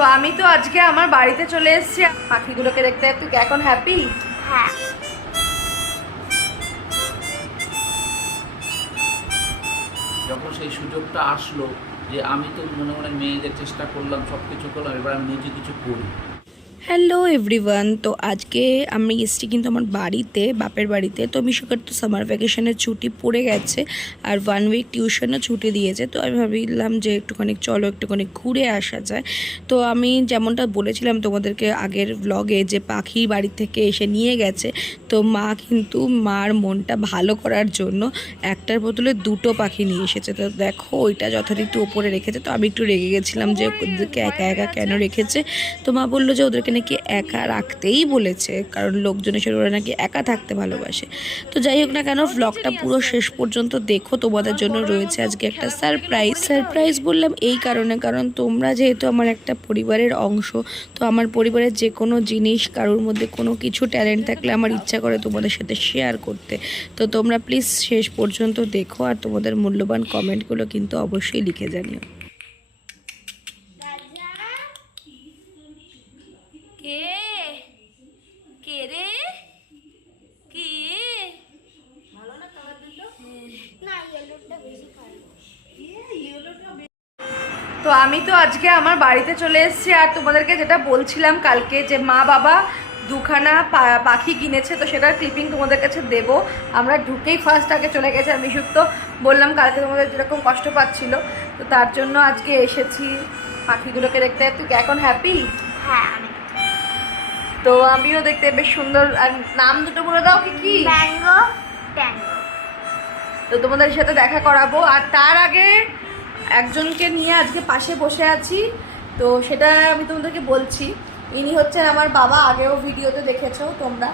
তো আমি তো আজকে আমার বাড়িতে চলে এসেছি পাখিগুলোকে দেখতে। তুই এখন হ্যাপি? হ্যাঁ। যখন সেই সুযোগটা আসলো যে আমি তো মনে মনে মেয়েদের চেষ্টা করলাম, সব কিছু করলাম, এবার আমি নিজে কিছু করি। হ্যালো এভরিওয়ান, তো আজকে আমি এসেছি কিন্তু আমার বাড়িতে, বাপের বাড়িতে। তো মিশুকার তো সামার ভ্যাকেশনের ছুটি পড়ে গেছে আর 1 উইক টিউশনও ছুটি দিয়েছে। তো আমি ভাবিলাম যে একটুখানি চলো একটুখানি ঘুরে আসা যায়। তো আমি যেমনটা বলেছিলাম তোমাদেরকে আগের ব্লগে যে পাখি বাড়ি থেকে এসে নিয়ে গেছে, তো মা কিন্তু মার মনটা ভালো করার জন্য একটার বদলে 2টো পাখি নিয়ে এসেছে। তো দেখো ওইটা যথারীতি ওপরে রেখেছে। তো আমি একটু রেগে গেছিলাম যে ওদেরকে একা একা কেন রেখেছে। তো মা বললো যে ওদেরকে নাকি একা রাখতেই বলেছে, কারণ লোকজনের সাথে ওরা নাকি একা থাকতে ভালোবাসে। তো যাই হোক না কেন, ব্লগটা পুরো শেষ পর্যন্ত দেখো, তোমাদের জন্য রয়েছে আজকে একটা সারপ্রাইজ বললাম এই কারণে, কারণ তোমরা যেহেতু আমার একটা পরিবারের অংশ, তো আমার পরিবারের যে কোনো জিনিস, কারোর মধ্যে কোনো কিছু ট্যালেন্ট থাকলে আমার ইচ্ছা করে তোমাদের সাথে শেয়ার করতে। তো তোমরা প্লিজ শেষ পর্যন্ত দেখো আর তোমাদের মূল্যবান কমেন্টগুলো কিন্তু অবশ্যই লিখে জানিও। কে কে রে? কে? না, ইয়েলোটা বেশি খারাপ। তো আমি তো আজকে আমার বাড়িতে চলে এসেছি আর তোমাদেরকে যেটা বলছিলাম কালকে যে মা বাবা দুখানা পাখি কিনেছে, তো সেটার ক্লিপিং তোমাদের কাছে দেবো। আমরা ঢুকেই ফার্স্ট আগে চলে গেছে। আমি তো বললাম কালকে তোমাদের যেরকম কষ্ট পাচ্ছিল, তো তার জন্য আজকে এসেছি পাখিগুলোকে দেখতে। তুই এখন হ্যাপি? হ্যাঁ, অনেক। তো আমিও দেখতে বেশ সুন্দর। আর নাম দুটো বলে দাও কি কি? Mango, tango. তো তোমাদের সাথে দেখা করাবো। আর তার আগে একজনকে নিয়ে আজকে পাশে বসে আছি, তো সেটা আমি তোমাদেরকে বলছি। ইনি হচ্ছেন আমার বাবা, আগেও ভিডিওতে দেখেছো তোমরা।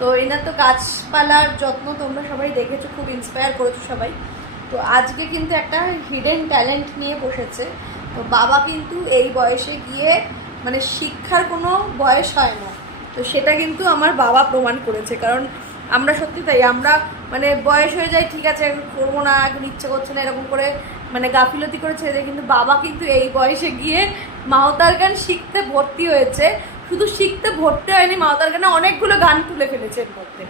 তো এনার তো গাছপালার যত্ন তোমরা সবাই দেখেছো, খুব ইন্সপায়ার করেছো সবাই। তো আজকে কিন্তু একটা হিডেন ট্যালেন্ট নিয়ে বসেছে। তো বাবা কিন্তু এই বয়সে গিয়ে মানে শিক্ষার কোনো বয়স হয় না, তো সেটা কিন্তু আমার বাবা প্রমাণ করেছে। কারণ আমরা সত্যি তাই, আমরা মানে বয়স হয়ে যায়, ঠিক আছে করবো না, এখন ইচ্ছে করছে না, এরকম করে মানে গাফিলতি করে ছেড়ে দেয়। কিন্তু বাবা কিন্তু এই বয়সে গিয়ে মাওতার গান শিখতে ভর্তি হয়েছে। শুধু শিখতে ভর্তি হয়নি, মাওতার গানে অনেকগুলো গান তুলে ফেলেছে এর মধ্যে।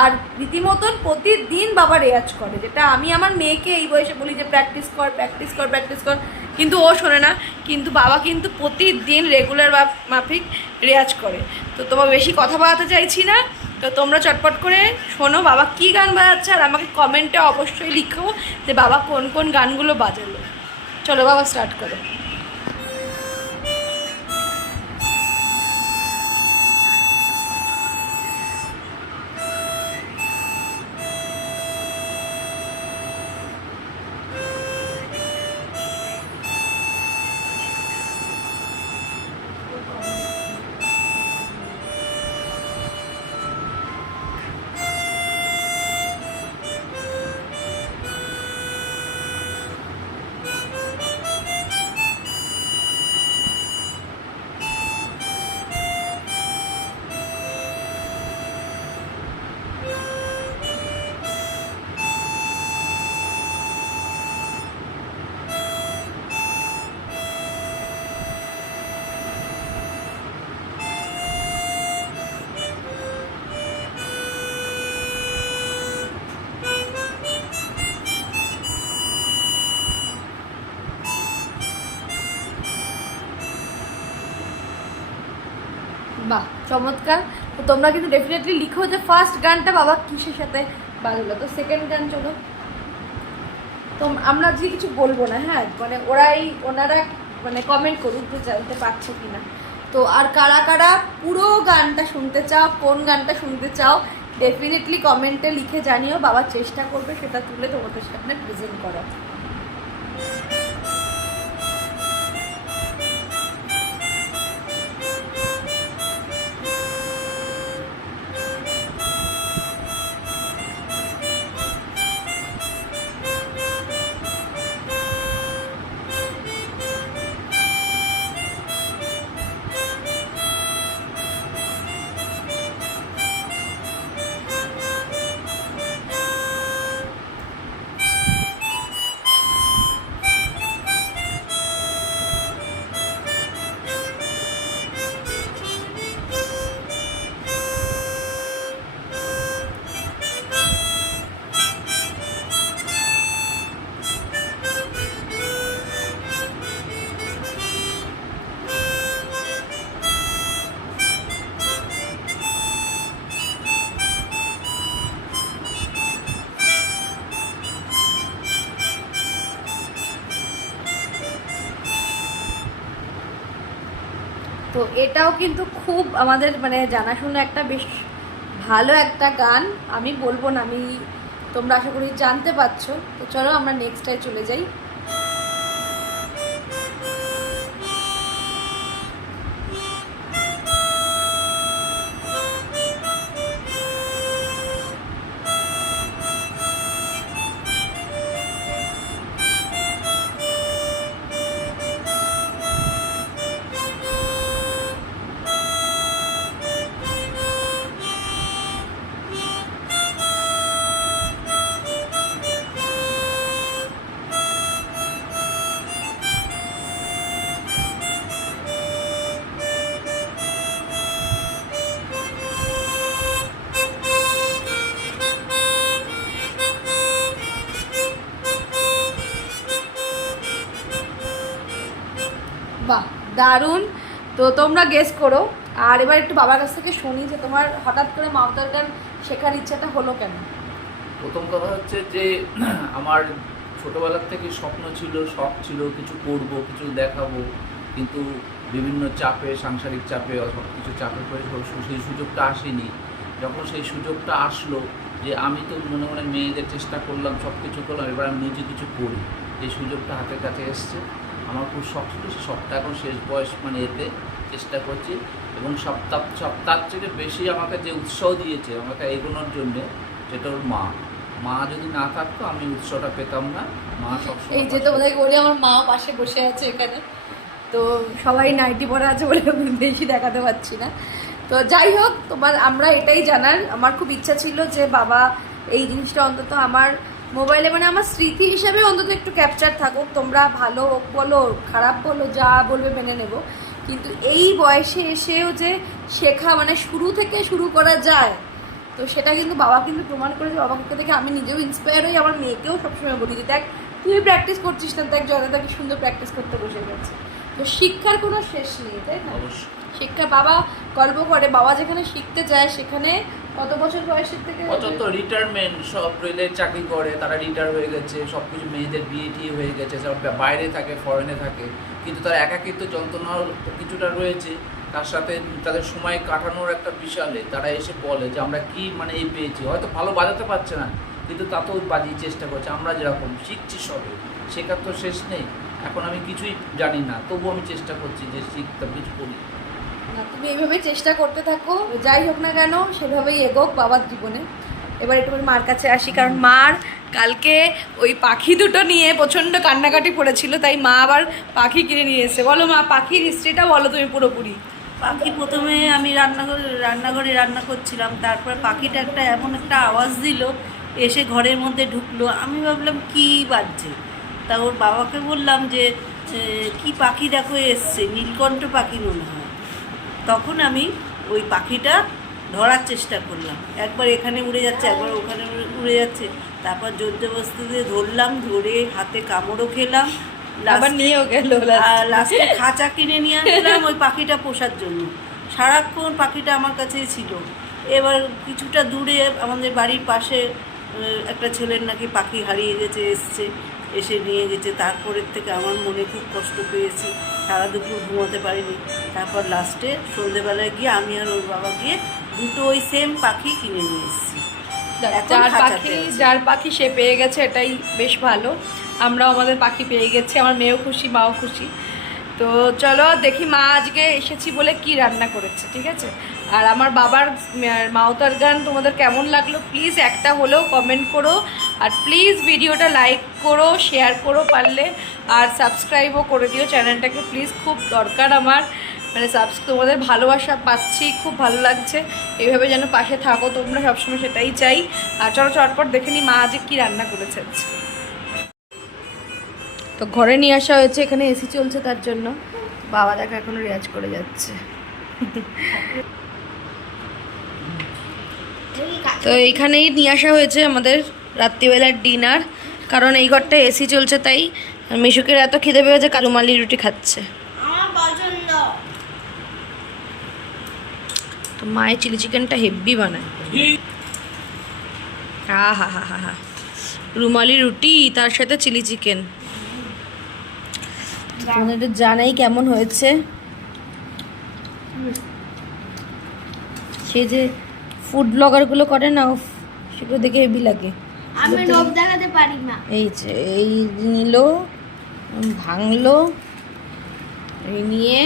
আর রীতিমতন প্রতিদিন বাবা রেয়াজ করে, যেটা আমি আমার মেয়েকে এই বয়সে বলি যে প্র্যাকটিস কর প্র্যাকটিস কর প্র্যাকটিস কর, কিন্তু ও শোনে না। কিন্তু বাবা কিন্তু প্রতিদিন রেগুলার মাফিক রেয়াজ করে। তো তোমার বেশি কথা বাড়াতে চাইছি না, তো তোমরা চটপট করে শোনো বাবা কী গান বাজাচ্ছে, আর আমাকে কমেন্টে অবশ্যই লিখো যে বাবা কোন কোন গানগুলো বাজালো। চলো বাবা স্টার্ট করো। বাহ, চমৎকার। তো তোমরা কিন্তু ডেফিনেটলি লিখো যে ফার্স্ট গানটা বাবা কিসের সাথে বাজলো। তো সেকেন্ড গান চলো। তো আমরা আজকে কিছু বলবো না, হ্যাঁ, মানে ওনারা মানে কমেন্ট করুক যে জানতে পারছে কিনা। তো আর কারা কারা পুরো গানটা শুনতে চাও, কোন গানটা শুনতে চাও, ডেফিনেটলি কমেন্টে লিখে জানিও। বাবা চেষ্টা করবে সেটা তুলে তোমাদের সামনে প্রেজেন্ট করার। তো এটাও কিন্তু খুব আমাদের মানে জানাশোনা একটা বেশ ভালো একটা গান। আমি বলবো না, তোমরা আশা করি জানতে পারছো। তো চলো আমরা নেক্সটটায় চলে যাই। বাহ, দারুণ। তো তোমরা গেস করো। আর এবার একটু বাবার কাছ থেকে শুনি যে তোমার হঠাৎ করে মাউতার গান শেখার ইচ্ছাটা হলো কেন? প্রথম কথা হচ্ছে যে আমার ছোটোবেলার থেকে স্বপ্ন ছিল, শখ ছিল কিছু করব, কিছু দেখাবো, কিন্তু বিভিন্ন চাপে, সাংসারিক চাপে, সব কিছু চাপে পড়ে সেই সুযোগটা আসেনি। যখন সেই সুযোগটা আসলো যে আমি তো মনে মনে মেয়েদের চেষ্টা করলাম, সব কিছু করলাম, এবার আমি নিজে কিছু করি, এই সুযোগটা হাতের কাছে এসছে। আমার খুব শখ ছিল, সেই শখটা এখন শেষ বয়স মানে এতে চেষ্টা করছি। এবং সপ্তাহ থেকে বেশি আমাকে যে উৎসাহ দিয়েছে আমাকে এগোনোর জন্যে, সেটা ওর মা যদি না থাকতো আমি উৎসাহটা পেতাম না। মা সবসময় এই যে তোমাদের বলি, আমার মা পাশে বসে আছে এখানে। তো সবাই নাইটি পরে আছে বলে বেশি দেখাতে পারছি না। তো যাই হোক, আমরা এটাই জানার, আমার খুব ইচ্ছা ছিল যে বাবা এই জিনিসটা অন্তত আমার মোবাইলে মানে আমার স্মৃতি হিসাবে অন্তত একটু ক্যাপচার থাকুক। তোমরা ভালো বলো, খারাপ বলো, যা বলবে মেনে নেব, কিন্তু এই বয়সে এসেও যে শেখা মানে শুরু থেকে শুরু করা যায়, তো সেটা কিন্তু বাবা কিন্তু প্রমাণ করেছে। বাবাকে দেখে আমি নিজেও ইন্সপায়ার হই, আমার মেয়েকেও সবসময় বলি যে দেখ তুই প্র্যাকটিস করছিস না, দেখ জয়দাদা কি সুন্দর প্র্যাকটিস করতে বসে গেছে। তো শিক্ষার কোনো শেষ নেই, তাই না? অবশ্যই শিক্ষা বাবা গল্প করে, বাবা যেখানে শিখতে যায় সেখানে কত বছর বয়সের থেকে অত রিটায়ারমেন্ট, সব রেলের চাকরি করে, তারা রিটায়ার হয়ে গেছে, সব কিছু মেয়েদের বিয়ে টিয়ে হয়ে গেছে, সব বাইরে থাকে, ফরেনে থাকে, কিন্তু তার একাকিত্ব যন্ত্রণাও কিছুটা রয়েছে। তার সাথে তাদের সময় কাটানোর একটা বিশালে তারা এসে বলে যে আমরা কি মানে এই পেয়েছি, হয়তো ভালো বাজাতে পারছে না কিন্তু তাতেও বাজিয়ে চেষ্টা করছে। আমরা যেরকম শিখছি সবে, শেখার তো শেষ নেই। এখন আমি কিছুই জানি না, তবুও আমি চেষ্টা করছি যে শিখতে কিছু করি। না, তুমি এইভাবে চেষ্টা করতে থাকো, যাই হোক না কেন সেভাবেই এগোক বাবার জীবনে। এবার একটু মার কাছে আসি, কারণ মার কালকে ওই পাখি দুটো নিয়ে প্রচণ্ড কান্নাকাটি পড়েছিল, তাই মা আবার পাখি কিনে নিয়ে এসে। বলো মা, পাখির হিস্ট্রিটা বলো তুমি পুরোপুরি। পাখি প্রথমে আমি রান্নাঘরে রান্না করছিলাম, তারপরে পাখিটা এমন একটা আওয়াজ দিল, এসে ঘরের মধ্যে ঢুকলো। আমি ভাবলাম কি বাজছে, তা ওর বাবাকে বললাম যে কি পাখি দেখো এসছে, নীলকণ্ঠ পাখি মনে হয়। তখন আমি ওই পাখিটা ধরার চেষ্টা করলাম, একবার এখানে উড়ে যাচ্ছে, একবার ওখানে উড়ে যাচ্ছে, তারপর জোরজবস্তি দিয়ে ধরলাম, ধরে হাতে কামড়ও খেলাম, আবার নিয়েও গেল। লাস্টে খাঁচা কিনে নিয়ে আসলাম ওই পাখিটা পোষার জন্য। সারাক্ষণ পাখিটা আমার কাছেই ছিল। এবার কিছুটা দূরে আমাদের বাড়ির পাশে একটা ছেলের নাকি পাখি হারিয়ে গেছে, এসে নিয়ে গেছে। তারপরের থেকে আমার মনে খুব কষ্ট পেয়েছি, সারা দুপুর ঘুমাতে পারিনি। তারপর লাস্টে সন্ধ্যেবেলায় গিয়ে আমি আর ওর বাবা গিয়ে দুটো ওই সেম পাখি কিনে নিয়ে এসেছি। যার পাখি সে পেয়ে গেছে, এটাই বেশ ভালো। আমরাও আমাদের পাখি পেয়ে গেছি, আমার মেয়েও খুশি, মাও খুশি। তো চলো দেখি মা আজকে এসেছি বলে কি রান্না করেছে, ঠিক আছে? আর আমার বাবার মাউতার গান তোমাদের কেমন লাগলো প্লিজ একটা হলেও কমেন্ট করো, আর প্লিজ ভিডিওটা লাইক করো, শেয়ার করো পারলে, আর সাবস্ক্রাইবও করে দিও চ্যানেলটাকে প্লিজ, খুব দরকার আমার। মানে তোমাদের ভালোবাসা পাচ্ছি, খুব ভালো লাগছে। এইভাবে যেন পাশে থাকো তোমরা সবসময়, সেটাই চাই। আর চলো চটপট দেখে নি মা আজকে কী রান্না করেছে। তো ঘরে নিয়ে আসা হয়েছে, এখানে এসি চলছে তার জন্য। বাবা দেখো এখনো রেয়াজ করে যাচ্ছে। তো এইখানেই নিয়ে আসা হয়েছে আমাদের রাত্রিবেলার ডিনার, কারণ এই ঘরটা এসি চলছে, তাই মিশুকের এত খিদে পেয়েছে রুমালি রুটি খাচ্ছে। তো মায়ের চিলি চিকেনটা হেভি বানায়। হা হা হা হা হা, রুমালি রুটি তার সাথে চিলি চিকেন। তোমাদের জানাই কেমন হয়েছে। সে যে ফুড ব্লগারগুলো করে না, উফ, সেগুলো দেখে হেভি লাগে। আমি লোভ দেখাতে পারি না। এই যে এই নিল, ভাঙলো, এই নিয়ে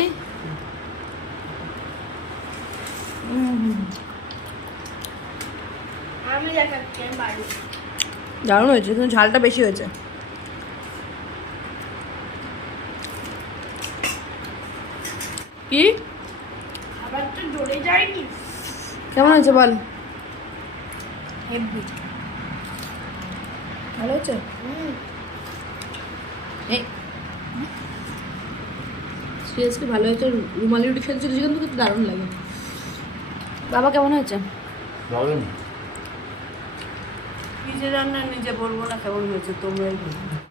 আমি দেখাচ্ছি আমি পারি। দারুণ হয়েছে, কিন্তু ঝালটা বেশি হয়েছে। কি খাবার তো জ্বলে যায়নি। কেমন হয়েছে বল? হেভি ভালো হয়েছে। সিরিয়াসলি ভালো হয়েছে। রুমালি রুটির সাথে চিলি চিকেন তো কিন্তু দারুণ লাগে। বাবা কেমন হয়েছে? দারুণ। নিজে রান্না নিজে বলবো না কেমন হয়েছে, তোমরাই বলবো।